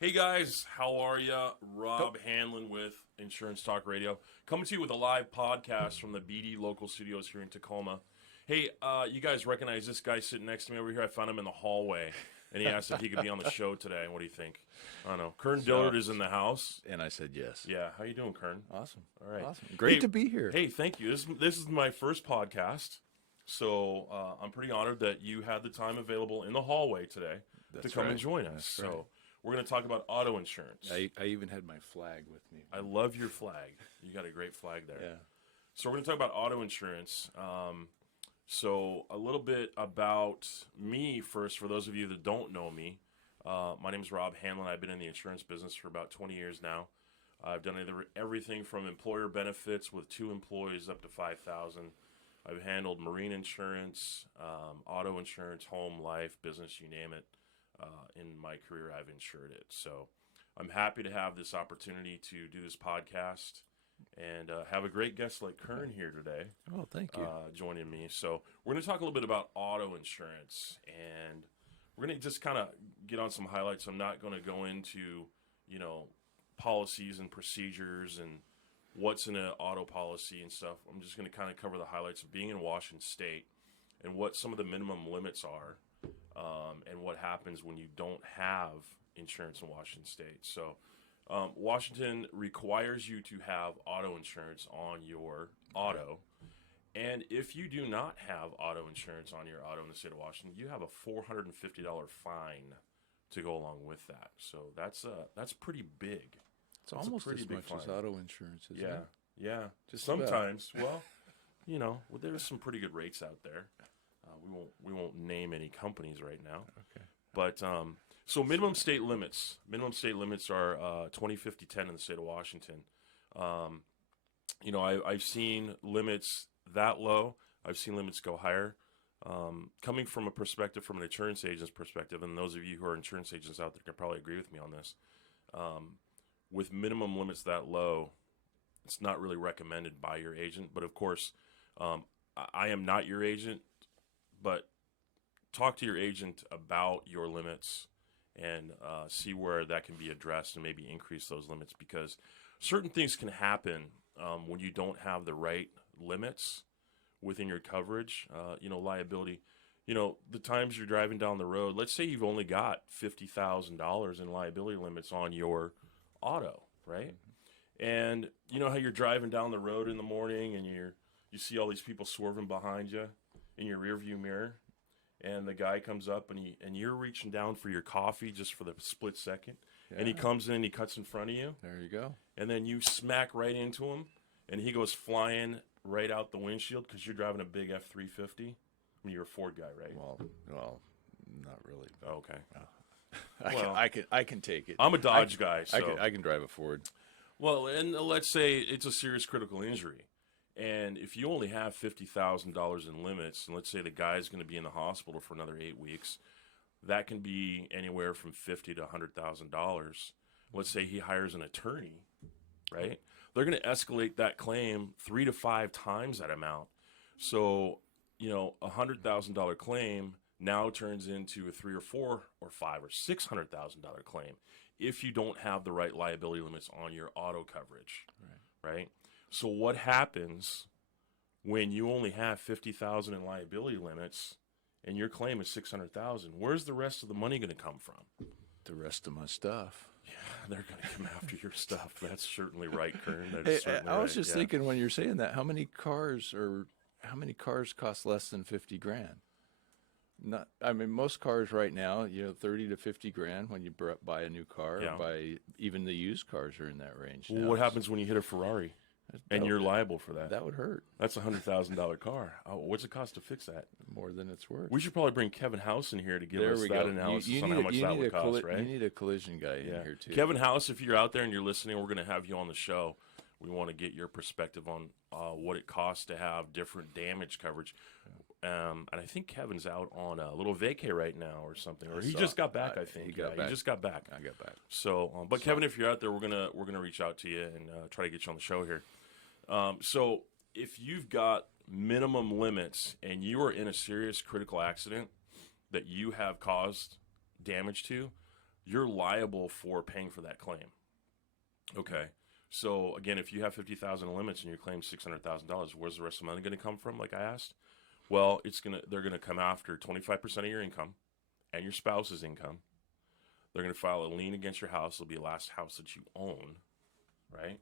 Hey guys, how are ya? Rob Hanlon with Insurance Talk Radio, coming to you with a live podcast from the BD local studios here in Tacoma. Hey, you guys recognize this guy sitting next to me over here? I found him in the hallway, and he asked if he could be on the show today. What do you think? I don't know. Kern Dillard is in the house. And I said yes. Yeah, how you doing, Kern? Awesome. All right. Awesome. Great Hey, to be here. Hey, thank you. This is my first podcast, so I'm pretty honored that you had the time available in the hallway today to come and join us. That's So. right. We're going to talk about auto insurance. I even had my flag with me. I love your flag. You got a great flag there. Yeah. So we're going to talk about auto insurance. So a little bit about me first, for those of you that don't know me. My name is Rob Hanlon. I've been in the insurance business for about 20 years now. I've done everything from employer benefits with 2 employees up to 5,000. I've handled marine insurance, auto insurance, home, life, business, you name it. In my career, I've insured it. So I'm happy to have this opportunity to do this podcast and have a great guest like Kern here today. Oh, thank you. Joining me. So we're going to talk a little bit about auto insurance, and we're going to just kind of get on some highlights. I'm not going to go into, policies and procedures and what's in an auto policy and stuff. I'm just going to kind of cover the highlights of being in Washington State and what some of the minimum limits are. And what happens when you don't have insurance in Washington State. So Washington requires you to have auto insurance on your auto. And if you do not have auto insurance on your auto in the state of Washington, you have a $450 fine to go along with that. So that's pretty big. It's almost pretty as big much fine. as auto insurance, isn't it? Yeah. Just sometimes. Well, there's some pretty good rates out there. We won't name any companies right now. Okay. But so minimum state limits. Minimum state limits are 20, 50, 10 in the state of Washington. I've seen limits that low. I've seen limits go higher. Coming from an insurance agent's perspective, and those of you who are insurance agents out there can probably agree with me on this. With minimum limits that low, it's not really recommended by your agent. But of course, I am not your agent. But talk to your agent about your limits and see where that can be addressed and maybe increase those limits, because certain things can happen when you don't have the right limits within your coverage. Liability. The times you're driving down the road, let's say you've only got $50,000 in liability limits on your auto, right? Mm-hmm. And you know how you're driving down the road in the morning and you see all these people swerving behind you in your rearview mirror, and the guy comes up and you're reaching down for your coffee just for the split second, and he comes in and he cuts in front of you. There you go. And then you smack right into him, and he goes flying right out the windshield because you're driving a big F-350. I mean, you're a Ford guy, right? Well, not really. Okay. I can take it. I'm a Dodge guy, so I can drive a Ford. Well, and let's say it's a serious critical injury. And if you only have $50,000 in limits, and let's say the guy's going to be in the hospital for another 8 weeks, that can be anywhere from $50,000 to $100,000. Let's say he hires an attorney, right? They're going to escalate that claim 3 to 5 times that amount. So, a $100,000 claim now turns into a $3 or $4 or $5 or $600,000 claim if you don't have the right liability limits on your auto coverage, right? So what happens when you only have $50,000 in liability limits and your claim is $600,000? Where's the rest of the money going to come from? The rest of my stuff. Yeah, they're going to come after your stuff. That's certainly right, Kern. I was just thinking when you're saying that, how many cars cost less than $50,000? Most cars right now, $30,000 to $50,000 when you buy a new car. Yeah. Or even the used cars are in that range. Well, now. what happens when you hit a Ferrari? And you're liable for that. That would hurt. That's a $100,000 car. What's it cost to fix that? More than it's worth. We should probably bring Kevin House in here to give us that go. analysis on how much that would cost, right? You need a collision guy in here, too. Kevin House, if you're out there and you're listening, we're going to have you on the show. We want to get your perspective on what it costs to have different damage coverage. And I think Kevin's out on a little vacay right now or something. Or he just got back, I think. He just got back. I got back. So, but Kevin, if you're out there, we're gonna reach out to you and try to get you on the show here. So if you've got minimum limits and you are in a serious critical accident that you have caused damage to, you're liable for paying for that claim. Okay. So again, if you have 50,000 in limits and you claim $600,000, where's the rest of the money going to come from? Like I asked. Well, they're going to come after 25% of your income and your spouse's income. They're going to file a lien against your house. It'll be the last house that you own, right?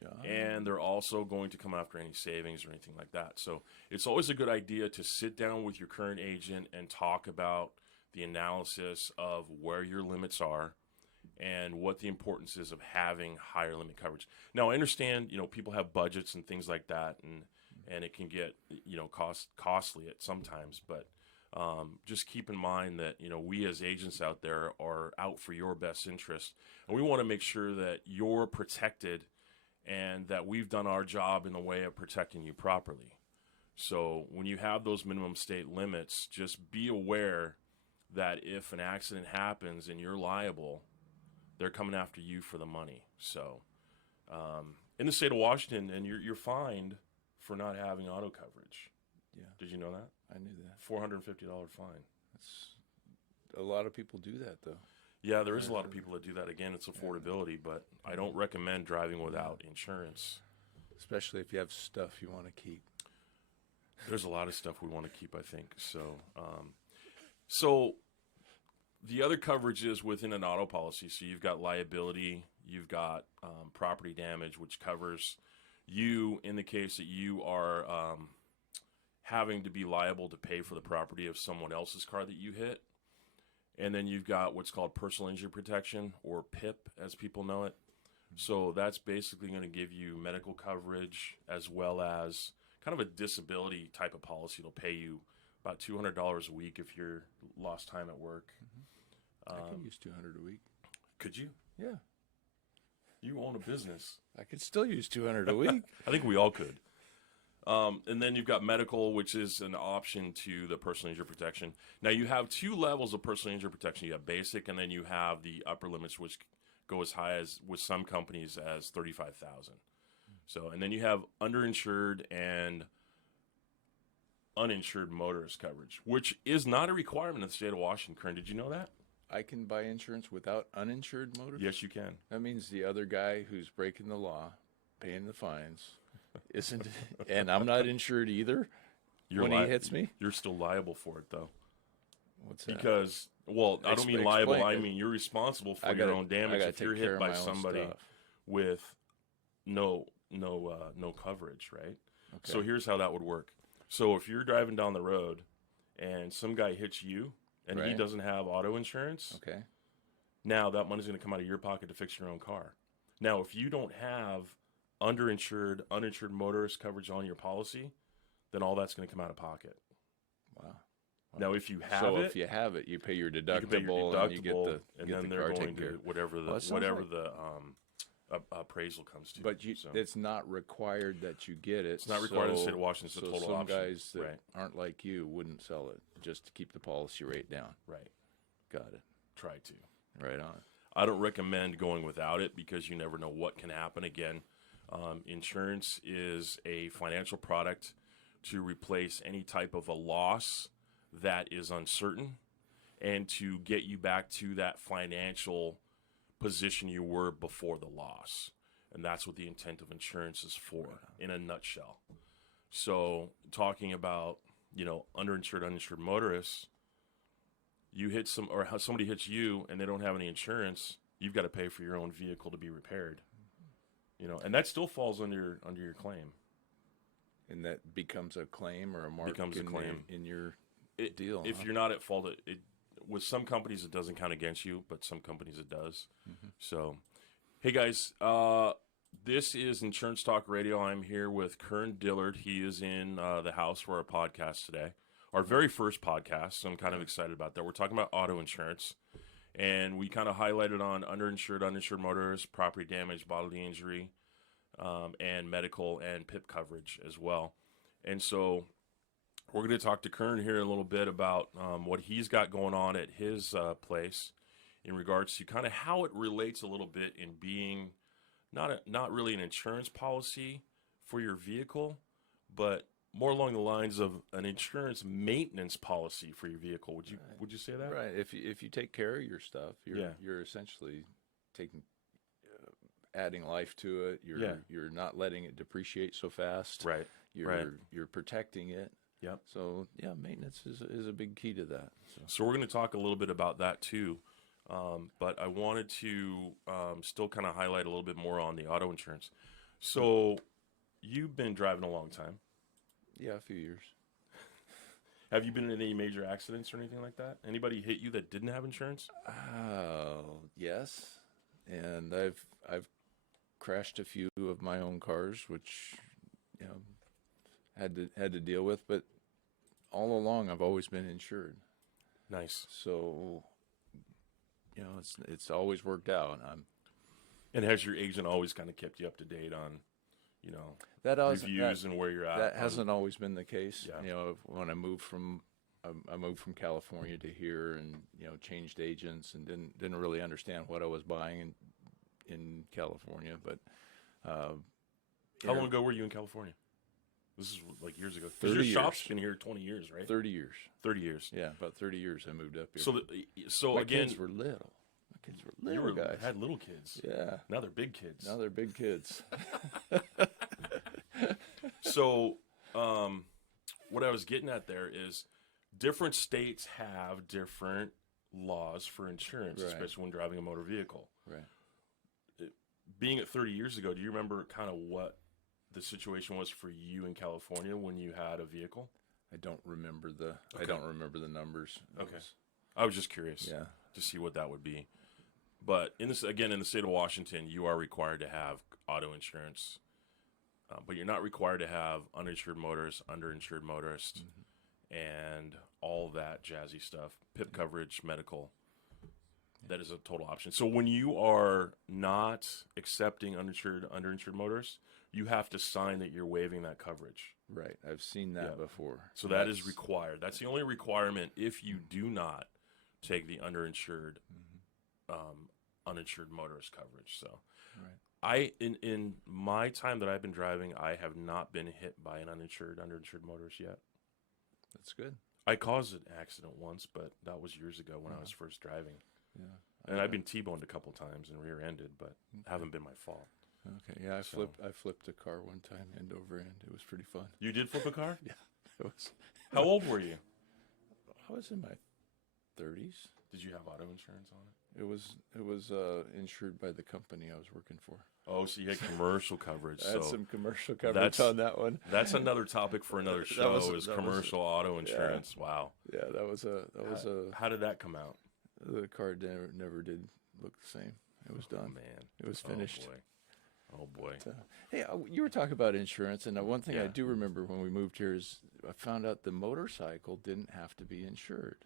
Yeah. And they're also going to come after any savings or anything like that. So it's always a good idea to sit down with your current agent and talk about the analysis of where your limits are and what the importance is of having higher limit coverage. Now, I understand, people have budgets and things like that, and it can get, costly at sometimes, but just keep in mind that, we as agents out there are out for your best interest, and we want to make sure that you're protected and that we've done our job in the way of protecting you properly. So when you have those minimum state limits, just be aware that if an accident happens and you're liable, they're coming after you for the money. So in the state of Washington, and you're fined for not having auto coverage. Yeah. Did you know that? I knew that. $450 fine. A lot of people do that, though. Yeah, there is a lot of people that do that. Again, it's affordability, but I don't recommend driving without insurance. Especially if you have stuff you want to keep. There's a lot of stuff we want to keep, I think. So the other coverage is within an auto policy. So you've got liability, you've got property damage, which covers you in the case that you are having to be liable to pay for the property of someone else's car that you hit. And then you've got what's called personal injury protection, or PIP as people know it. So that's basically going to give you medical coverage as well as kind of a disability type of policy. It'll pay you about $200 a week if you're lost time at work. Mm-hmm. I could use $200 a week. Could you? Yeah. You own a business. I could still use $200 a week. I think we all could. And then you've got medical, which is an option to the personal injury protection. Now, you have two levels of personal injury protection. You have basic, and then you have the upper limits, which go as high as, with some companies, as $35,000. So, and then you have underinsured and uninsured motorist coverage, which is not a requirement in the state of Washington. Kern, did you know that? I can buy insurance without uninsured motorists? Yes, you can. That means the other guy who's breaking the law, paying the fines, isn't, and I'm not insured either when he hits me? You're still liable for it, though. What's that? Because, well, I don't mean liable. I mean you're responsible for your own damage if you're hit by somebody with no coverage, right? Okay. So here's how that would work. So if you're driving down the road and some guy hits you and he doesn't have auto insurance, okay, now that money's going to come out of your pocket to fix your own car. Now, if you don't have underinsured, uninsured motorist coverage on your policy, then all that's going to come out of pocket. Wow. Now, if you have it, if you have it, you pay your deductible, and you get the and get then the they're car going taken care to of. whatever the appraisal comes to. But it's not required that you get it. It's not required in the state of Washington. It's a total some option. Guys that aren't like you wouldn't sell it just to keep the policy rate down. Right. Got it. Try to. Right on. I don't recommend going without it because you never know what can happen. Again, insurance is a financial product to replace any type of a loss that is uncertain and to get you back to that financial position you were before the loss. And that's what the intent of insurance is for, in a nutshell. So talking about, underinsured, uninsured motorists, you hit somebody hits you and they don't have any insurance, you've got to pay for your own vehicle to be repaired. And that still falls under your claim. And that becomes a claim or a mark in your deal. If you're not at fault, with some companies it doesn't count against you, but some companies it does. Mm-hmm. So, hey guys, this is Insurance Talk Radio. I'm here with Kern Dillard. He is in the house for our podcast today. Our very first podcast, so I'm kind of excited about that. We're talking about auto insurance, and we kind of highlighted on underinsured, uninsured motorists, property damage, bodily injury, and medical and PIP coverage as well. And so we're going to talk to Kern here in a little bit about what he's got going on at his place in regards to kind of how it relates a little bit in being not really an insurance policy for your vehicle, but more along the lines of an insurance maintenance policy for your vehicle. Would you say that? Right. If you take care of your stuff, Yeah. you're essentially taking adding life to it. You're not letting it depreciate so fast. Right. You're protecting it. Yep. So yeah, maintenance is a big key to that. So we're going to talk a little bit about that too. But I wanted to still kind of highlight a little bit more on the auto insurance. So you've been driving a long time. Yeah, a few years. Have you been in any major accidents or anything like that? Anybody hit you that didn't have insurance? Yes, and I've crashed a few of my own cars, which had to deal with. But all along, I've always been insured. Nice. So it's always worked out. And has your agent always kind of kept you up to date on, reviews and where you're at? That hasn't always been the case. Yeah. When I moved from California to here, and changed agents, and didn't really understand what I was buying in California. But how long ago were you in California? This is like years ago. 30 your years. shop's been here 20 years, right? 30 years. 30 years. Yeah, about 30 years I moved up here. So my again, kids were little. My kids were you little guys. had little kids. Yeah. Now they're big kids. Now they're big kids. So, what I was getting at there is different states have different laws for insurance, Right. especially when driving a motor vehicle. Right. Being at 30 years ago, do you remember kind of what the situation was for you in California when you had a vehicle? I don't remember the numbers. Okay. I was just curious to see what that would be. But in the state of Washington, you are required to have auto insurance, but you're not required to have uninsured motorists, underinsured motorists, and all that jazzy stuff. PIP coverage, medical. That is a total option. So when you are not accepting underinsured motorists, you have to sign that you're waiving that coverage. Right. I've seen that before. So that is required. That's the only requirement if you do not take the underinsured, uninsured motorist coverage. So right. In my time that I've been driving, I have not been hit by an underinsured motorist yet. That's good. I caused an accident once, but that was years ago when I was first driving. Yeah. And I've been T-boned a couple times and rear-ended, but haven't been my fault. Okay. Yeah, I flipped a car one time end over end. It was pretty fun. You did flip a car? Yeah. It was. How old were you? I was in my 30s. Did you have auto insurance on it? It was insured by the company I was working for. Oh, so you had commercial coverage. I had some commercial coverage on that one. That's another topic for another show. Is commercial auto insurance? Yeah. Wow. Yeah, that was a. How did that come out? The car never did look the same. It was done. Oh, man, it was finished. Oh boy. But, hey, you were talking about insurance, and one thing I Yeah. do remember when we moved here is I found out the motorcycle didn't have to be insured.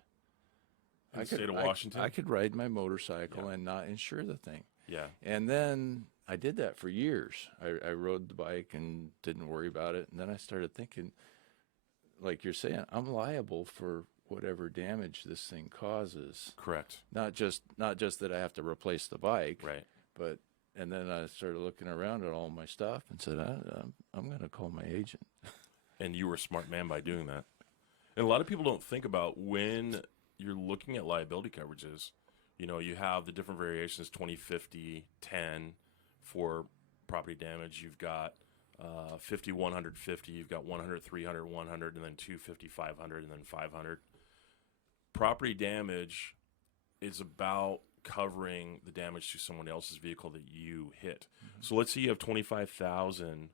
In the state of Washington? I could ride my motorcycle and not insure the thing. Yeah. And then I did that for years. I rode the bike and didn't worry about it. And then I started thinking, like you're saying, I'm liable for whatever damage this thing causes. Correct. Not just that I have to replace the bike, Right. but and then I started looking around at all my stuff and said, I'm going to call my agent. And you were a smart man by doing that. And a lot of people don't think about when you're looking at liability coverages. You have the different variations, 20, 50, 10 for property damage. You've got 50, 100, 50. You've got 100, 300, 100, and then 250, 500, and then 500. Property damage is about covering the damage to someone else's vehicle that you hit. So let's say you have 25,000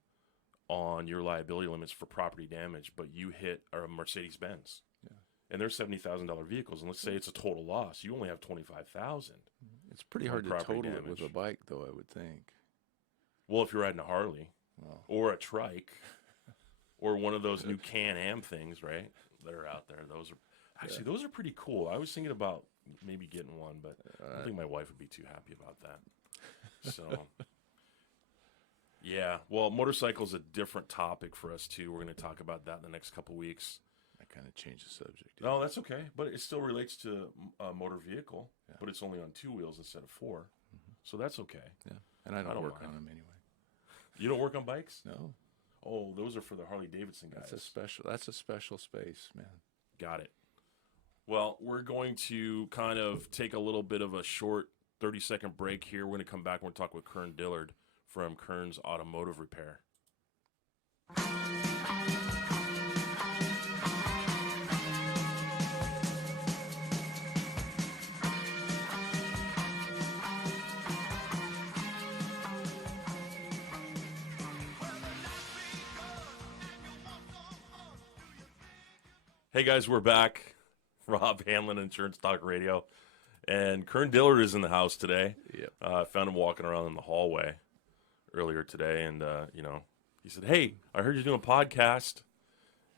on your liability limits for property damage, but you hit a Mercedes-Benz. And they're $70,000 vehicles, and let's say it's a total loss. You only have 25,000. It's pretty hard to total it with a bike, though, I would think. Well, if you're riding a Harley or a trike or one of those new Can-Am things, right, that are out there, those are pretty cool. I was thinking about maybe getting one, but I don't think my wife would be too happy about that. So, yeah. Well, motorcycle's a different topic for us, too. We're going to talk about that in the next couple weeks. Kind of change the subject. No, that's okay. But it still relates to a motor vehicle, but it's only on 2 wheels instead of 4. So that's okay. Yeah, and I don't work mind. on them anyway. You don't work on bikes? No. Oh, those are for the Harley Davidson guys. That's a special space, man. Got it. Well, we're going to kind of take a little bit of a short 30-second break here. We're going to come back and we'll talk with Kern Dillard from Kerns Automotive Repair. Hey guys, we're back. Rob Hanlon, Insurance Talk Radio, and Kern Dillard is in the house today. Yep. I found him walking around in the hallway earlier today, and he said, "Hey, I heard you're doing a podcast.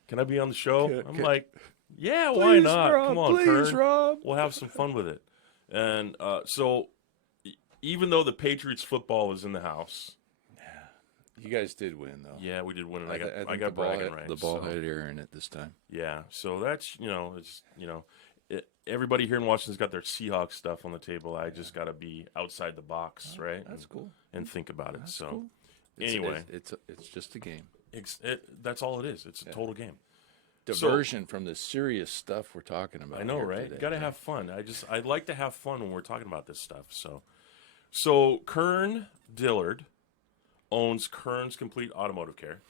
Can I be on the show?" I'm like, "Yeah, why not? Rob, Come on, please, Kern. Rob. We'll have some fun with it." And so, even though the Patriots football is in the house. You guys did win, though. Yeah, we did win. And I got bragging rights. The ball had air in it this time. Yeah, so that's everybody here in Washington's got their Seahawks stuff on the table. I just got to be outside the box, right? That's cool. And think about it. That's so cool. anyway, it's just a game. That's all it is. It's a total game. Diversion from the serious stuff we're talking about. I know, right? Today. Got to have fun. I like to have fun when we're talking about this stuff. So Kern Dillard owns Kern's Complete Automotive Care,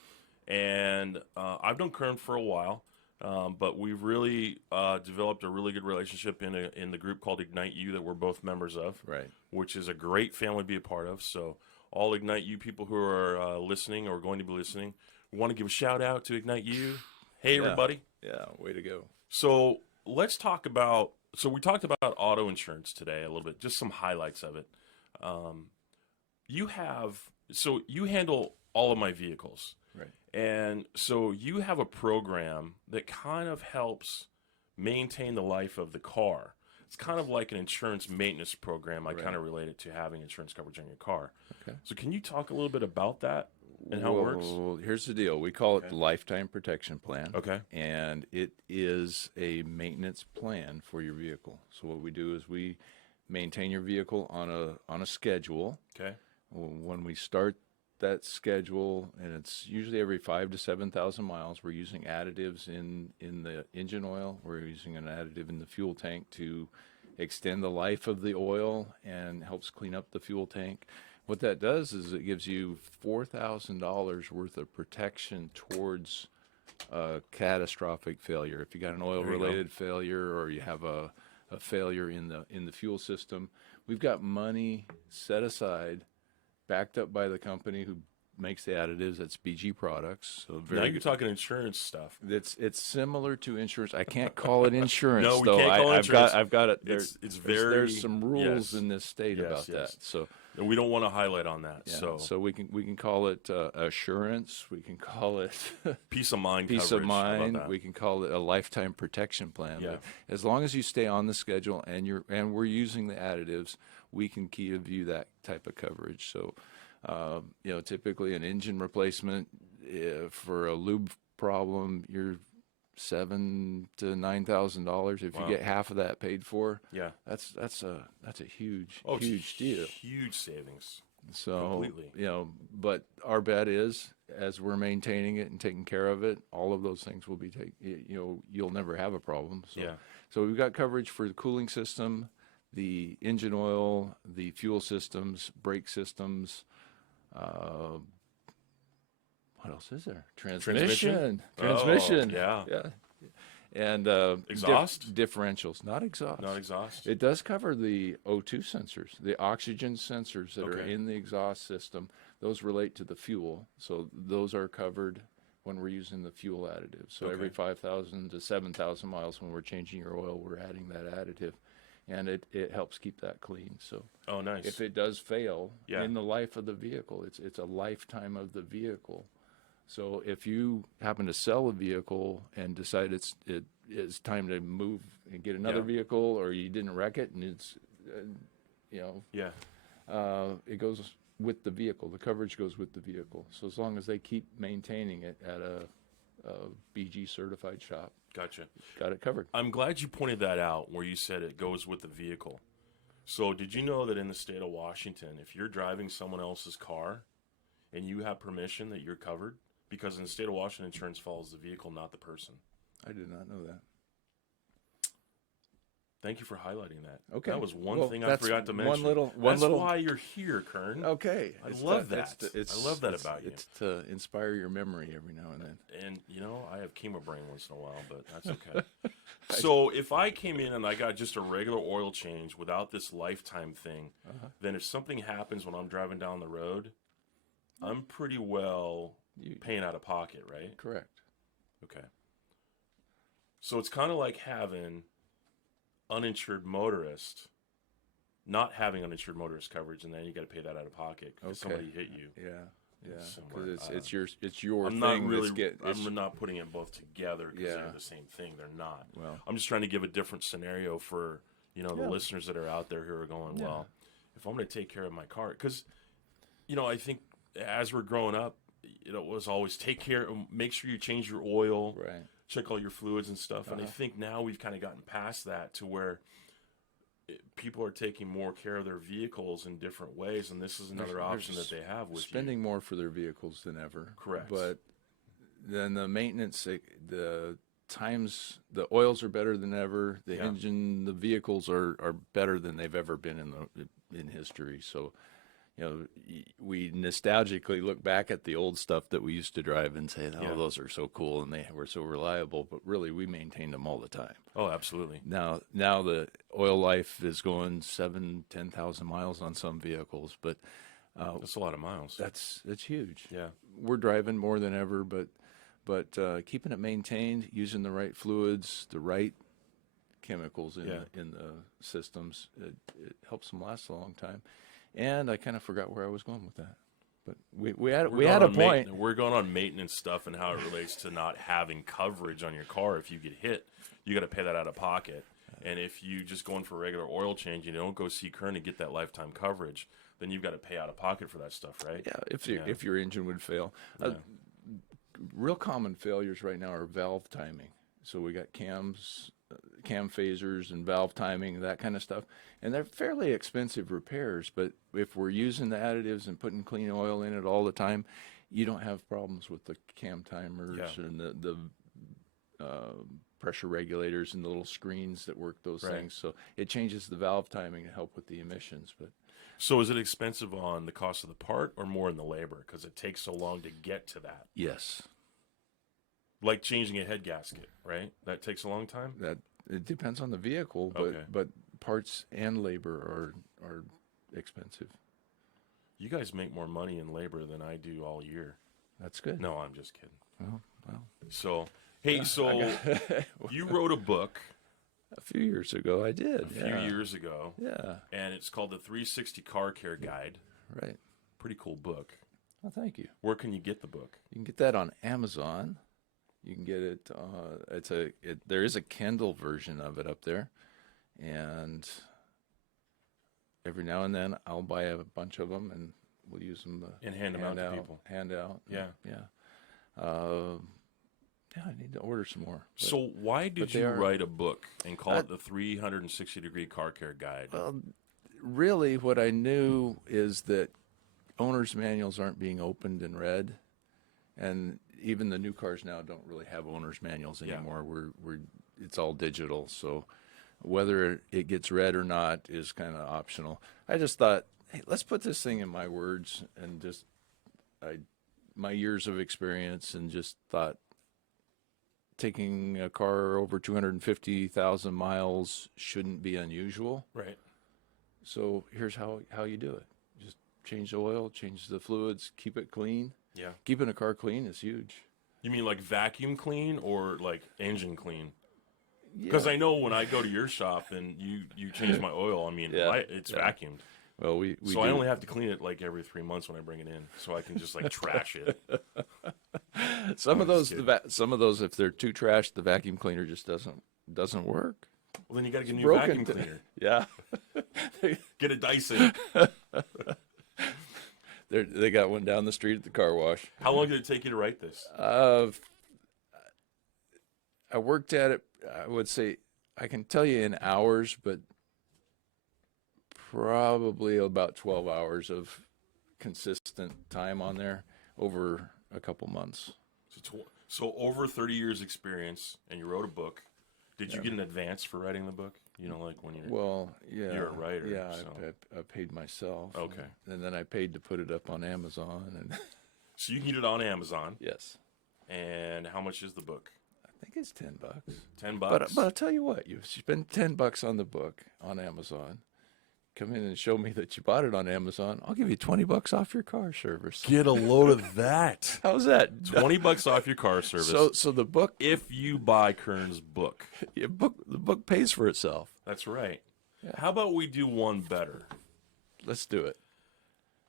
and I've known Kern for a while, but we've really developed a really good relationship in the group called Ignite U that we're both members of, right? Which is a great family to be a part of. So all Ignite U people who are listening or going to be listening, we want to give a shout out to Ignite U. Hey, everybody! Yeah, way to go. So let's talk about. So we talked about auto insurance today a little bit, just some highlights of it. You handle all of my vehicles. Right. And so you have a program that kind of helps maintain the life of the car. It's kind of like an insurance maintenance program. I kind of relate it to having insurance coverage on your car. Okay. So can you talk a little bit about that and how it works? Well, here's the deal. We call it the Lifetime Protection Plan. Okay. And it is a maintenance plan for your vehicle. So what we do is we maintain your vehicle on a schedule. Okay. When we start that schedule, and it's usually every 5,000 to 7,000 miles, we're using additives in the engine oil. We're using an additive in the fuel tank to extend the life of the oil and helps clean up the fuel tank. What that does is it gives you $4,000 worth of protection towards catastrophic failure. If you got an oil-related failure or you have a failure in the fuel system, we've got money set aside, backed up by the company who makes the additives. That's BG Products. So now you're talking insurance stuff. It's similar to insurance. I can't call it insurance. No, we though. can't call it insurance. I've got it. There's some rules in this state about that. So and we don't want to highlight on that. Yeah, so we can call it assurance. We can call it peace of mind. Peace coverage. of mind. We can call it a lifetime protection plan. Yeah. But as long as you stay on the schedule and we're using the additives, we can give you that type of coverage. So, typically an engine replacement for a lube problem, you're $7,000 to $9,000. If you get half of that paid for, that's a huge deal. Huge savings. So completely. But our bet is, as we're maintaining it and taking care of it, all of those things will be you'll never have a problem. So we've got coverage for the cooling system, the engine oil, the fuel systems, brake systems. What else is there? Transmission. Yeah. And exhaust? Differentials, not exhaust. Not exhaust. It does cover the O2 sensors, the oxygen sensors that are in the exhaust system. Those relate to the fuel, so those are covered when we're using the fuel additive. So every 5,000 to 7,000 miles when we're changing your oil, we're adding that additive. And it helps keep that clean. So nice. If it does fail in the life of the vehicle, it's a lifetime of the vehicle. So if you happen to sell a vehicle and decide it's time to move and get another vehicle, or you didn't wreck it and it's it goes with the vehicle. The coverage goes with the vehicle. So as long as they keep maintaining it at a BG certified shop. Gotcha. Got it covered. I'm glad you pointed that out where you said it goes with the vehicle. So did you know that in the state of Washington, if you're driving someone else's car and you have permission that you're covered Because in the state of Washington, insurance follows the vehicle, not the person. I did not know that. Thank you for highlighting that. Okay. That was one thing I forgot to mention. That's That's why you're here, Kern. Okay. I love that. I love that about you. It's to inspire your memory every now and then. And, you know, I have chemo brain once in a while, but that's okay. So if I came in and I got just a regular oil change without this lifetime thing, then if something happens when I'm driving down the road, I'm pretty well paying out of pocket, right? Correct. Okay. So it's kind of like having uninsured motorist, not having uninsured motorist coverage, and then you got to pay that out of pocket because somebody hit you. Yeah, somewhere. because it's your I'm thing. not really. I'm not putting it both together because they're the same thing. They're not. Well, I'm just trying to give a different scenario for the listeners that are out there who are going, well, if I'm going to take care of my car, because I think as we're growing up, it was always take care, make sure you change your oil, right. Check all your fluids and stuff. And I think now we've kind of gotten past that to where people are taking more care of their vehicles in different ways, and this is another option that they have with spending more for their vehicles than ever. Correct. But then the maintenance, the oils are better than ever. The engine, the vehicles are better than they've ever been in history. So, we nostalgically look back at the old stuff that we used to drive and say, those are so cool and they were so reliable. But really, we maintained them all the time. Oh, absolutely. Now the oil life is going 7,000-10,000 miles on some vehicles, but that's a lot of miles. That's huge. Yeah, we're driving more than ever, but keeping it maintained, using the right fluids, the right chemicals in the systems, it helps them last a long time. And I kind of forgot where I was going with that, but we had a point. We're going on maintenance stuff and how it relates to not having coverage on your car. If you get hit, you got to pay that out of pocket. And if you just go in for a regular oil change and you don't go see Kern to get that lifetime coverage, then you've got to pay out of pocket for that stuff, right? Yeah, if your engine would fail. Real common failures right now are valve timing. So we got cam phasers and valve timing, that kind of stuff. And they're fairly expensive repairs, but if we're using the additives and putting clean oil in it all the time, you don't have problems with the cam timers and the pressure regulators and the little screens that work those things. So it changes the valve timing to help with the emissions. So is it expensive on the cost of the part or more in the labor because it takes so long to get to that? Yes. Like changing a head gasket, right? That takes a long time? It depends on the vehicle, but parts and labor are expensive. You guys make more money in labor than I do all year. That's good. No, I'm just kidding. Well. So, you wrote a book. A few years ago, I did. A few years ago. Yeah. And it's called the 360 Car Care Guide. Right. Pretty cool book. Well, thank you. Where can you get the book? You can get that on Amazon. You can get it. There is a Kindle version of it up there, and every now and then I'll buy a bunch of them and we'll use them and hand them out to people. Hand out. Yeah. I need to order some more. So why did you write a book and call it the 360-degree Car Care Guide? Well, really, what I knew is that owner's manuals aren't being opened and read, and even the new cars now don't really have owner's manuals anymore. It's all digital, so whether it gets read or not is kind of optional. I just thought, hey, let's put this thing in my words and just my years of experience, and just thought taking a car over 250,000 miles shouldn't be unusual. Right. So here's how you do it. Just change the oil, change the fluids, keep it clean. Yeah. Keeping a car clean is huge. You mean like vacuum clean or like engine clean? Because I know when I go to your shop and you change my oil, I mean, it's vacuumed. Well, we I only have to clean it like every 3 months when I bring it in, so I can just like trash it. Some of those, if they're too trashed, the vacuum cleaner just doesn't work. Well, then you got to get a new vacuum cleaner. Yeah. Get a Dyson. They got one down the street at the car wash. How long did it take you to write this? I worked at it, I would say, I can tell you in hours, but probably about 12 hours of consistent time on there over a couple months. So over 30 years experience, and you wrote a book. Did you Yeah. get an advance for writing the book? You know, like when you're Well, yeah, you're a writer. yeah, So. I paid myself. Okay. And then I paid to put it up on Amazon, and So you can get it on Amazon. yes, And how much is the book? I think it's $10. $10. But I'll tell you what, you spend $10 on the book on Amazon. Come in and show me that you bought it on Amazon. I'll give you $20 off your car service. Get a load of that. How's that? $20 off your car service. So the book, if you buy Kern's book. the book pays for itself. That's right. Yeah. How about we do one better? Let's do it.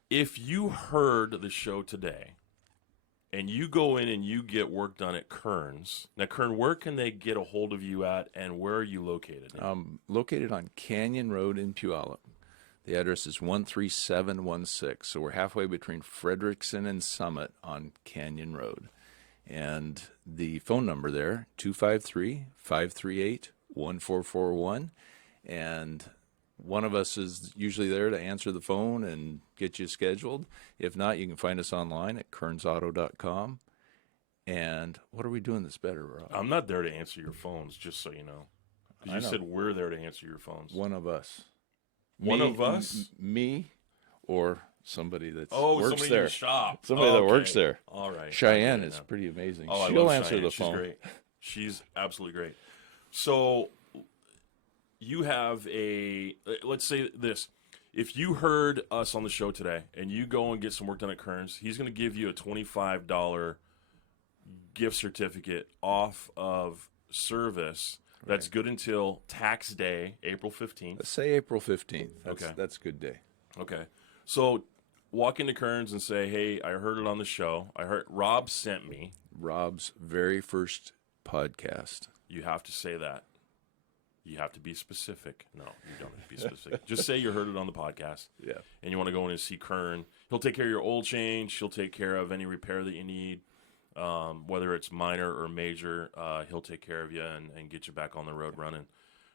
If you heard the show today and you go in and you get work done at Kerns, now Kern, where can they get a hold of you at, and where are you located? Located on Canyon Road in Puyallup. The address is 13716. So we're halfway between Frederickson and Summit on Canyon Road. And the phone number there, 253-538-1441. And one of us is usually there to answer the phone and get you scheduled. If not, you can find us online at kernsauto.com. And what are we doing that's better, Rob? I'm not there to answer your phones, just so you know. 'Cause I you know. said we're there to answer your phones. One of us. One of us? Me or somebody that Oh, works somebody there. in the shop. Somebody that works Okay. there. All right. Cheyenne I get it is now. pretty amazing. Oh, I She'll love answer Cheyenne. the She's phone. great. She's absolutely great. So you have let's say this. If you heard us on the show today and you go and get some work done at Kerns, he's going to give you a $25 gift certificate off of service. That's good until tax day, April 15th. Let's say April 15th. Okay. That's a good day. Okay. So walk into Kerns and say, hey, I heard it on the show. I heard Rob sent me. Rob's very first podcast. You have to say that. You have to be specific. No, you don't have to be specific. Just say you heard it on the podcast. Yeah. And you want to go in and see Kern. He'll take care of your oil change. He'll take care of any repair that you need. Whether it's minor or major, he'll take care of you and get you back on the road running.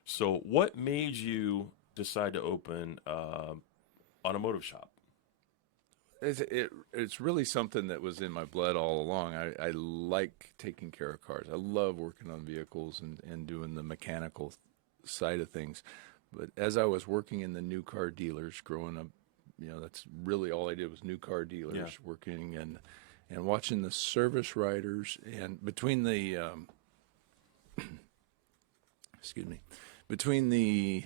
So what made you decide to open automotive shop? It's really something that was in my blood all along. I like taking care of cars. I love working on vehicles and doing the mechanical side of things. But as I was working in the new car dealers growing up, that's really all I did was new car dealers, working and watching the service writers, and between the between the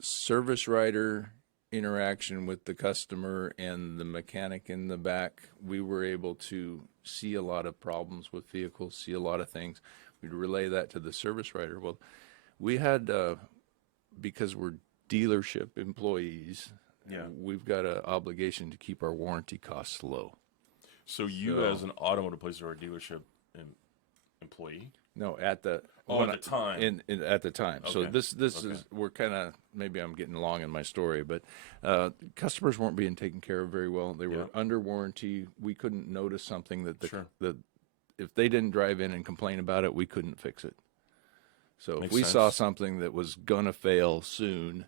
service writer interaction with the customer and the mechanic in the back, we were able to see a lot of problems with vehicles, see a lot of things. We'd relay that to the service writer. Well, we had, because we're dealership employees, we've got an obligation to keep our warranty costs low. So you, as an automotive place or a dealership employee? No, at the time. At the time. Okay. So this is, we're kind of, maybe I'm getting long in my story, but customers weren't being taken care of very well. They were under warranty. We couldn't notice something that if they didn't drive in and complain about it, we couldn't fix it. So if we saw something that was gonna fail soon,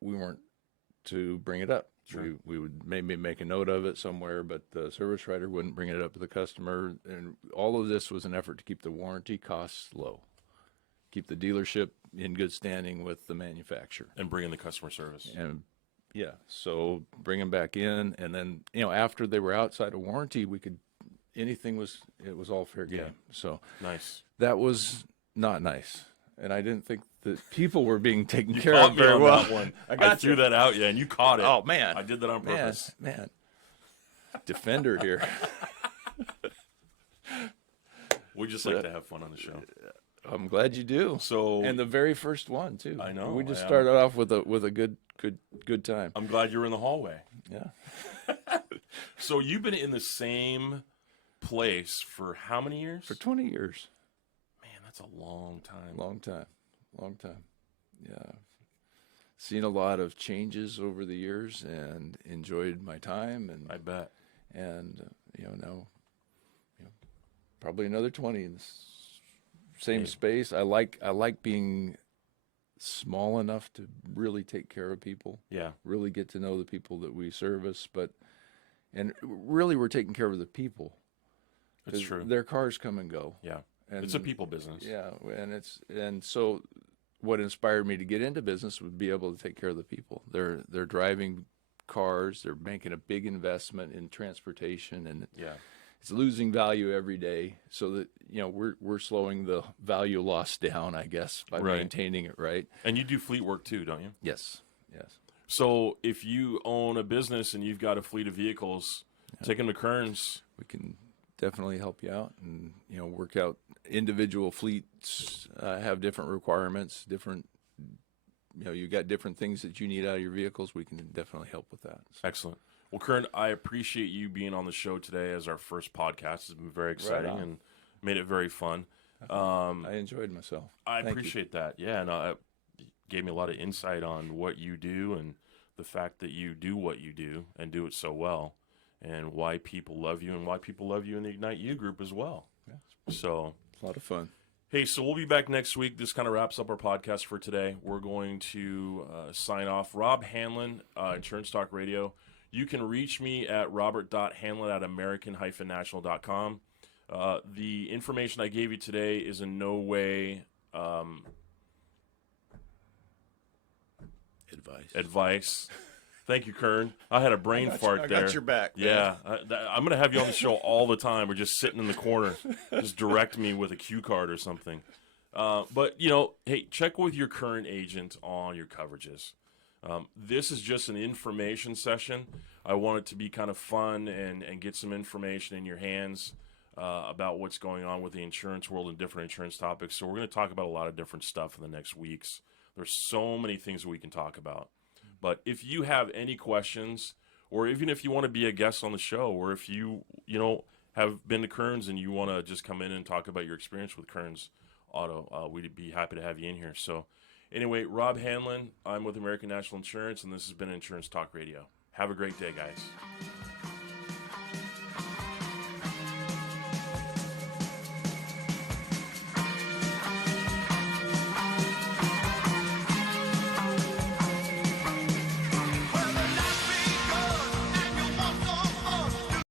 we weren't to bring it up. Sure. We would maybe make a note of it somewhere, but the service writer wouldn't bring it up to the customer. And all of this was an effort to keep the warranty costs low, keep the dealership in good standing with the manufacturer. And bring in the customer service. And so bring them back in. And then, after they were outside of warranty, it was all fair game. So nice. That was not nice. And I didn't think that people were being taken You care caught of me very on well. that one. I threw that out, and you caught it. Oh, man. I did that on purpose. Man. Defender here. We just like to have fun on the show. I'm glad you do. So, and the very first one too. I know. We just started off with a good time. I'm glad you're in the hallway. Yeah. So you've been in the same place for how many years? For 20 years. Man, that's a long time. Long time. Yeah. Seen a lot of changes over the years and enjoyed my time. And I bet. And now, probably another 20 in the same space. I like being small enough to really take care of people. Yeah. Really get to know the people that we service, and really we're taking care of the people. It's true. Their cars come and go. Yeah. And It's a people business. Yeah, and so what inspired me to get into business would be able to take care of the people. They're driving cars. They're making a big investment in transportation, and Yeah. it's losing value every day. So that we're slowing the value loss down, I guess, by Right. maintaining it right. And you do fleet work too, don't you? Yes. So if you own a business and you've got a fleet of vehicles, take them to Kerns. We can definitely help you out, and work out individual fleets have different requirements, different. You got different things that you need out of your vehicles. We can definitely help with that. So. Excellent. Well, Kern, I appreciate you being on the show today as our first podcast. It's been very exciting and made it very fun. I enjoyed myself. I Thank you. appreciate that. Yeah, and it gave me a lot of insight on what you do and the fact that you do what you do and do it so well, and why people love you and why people love you in the Ignite U group as well. Yeah. So It's a lot of fun. hey, so we'll be back next week. This kind of wraps up our podcast for today. We're going to sign off. Rob Hanlon, Insurance Talk Radio. You can reach me at robert.hanlon@american-national.com. The information I gave you today is in no way advice. Thank you, Kern. I had a brain fart there. I got your back. Man. Yeah, I'm going to have you on the show all the time. We're just sitting in the corner. Just direct me with a cue card or something. But, hey, check with your current agent on your coverages. This is just an information session. I want it to be kind of fun and get some information in your hands about what's going on with the insurance world and different insurance topics. So we're going to talk about a lot of different stuff in the next weeks. There's so many things we can talk about. But if you have any questions, or even if you want to be a guest on the show, or if you have been to Kerns and you want to just come in and talk about your experience with Kerns Auto, we'd be happy to have you in here. So anyway, Rob Hanlon, I'm with American National Insurance, and this has been Insurance Talk Radio. Have a great day, guys.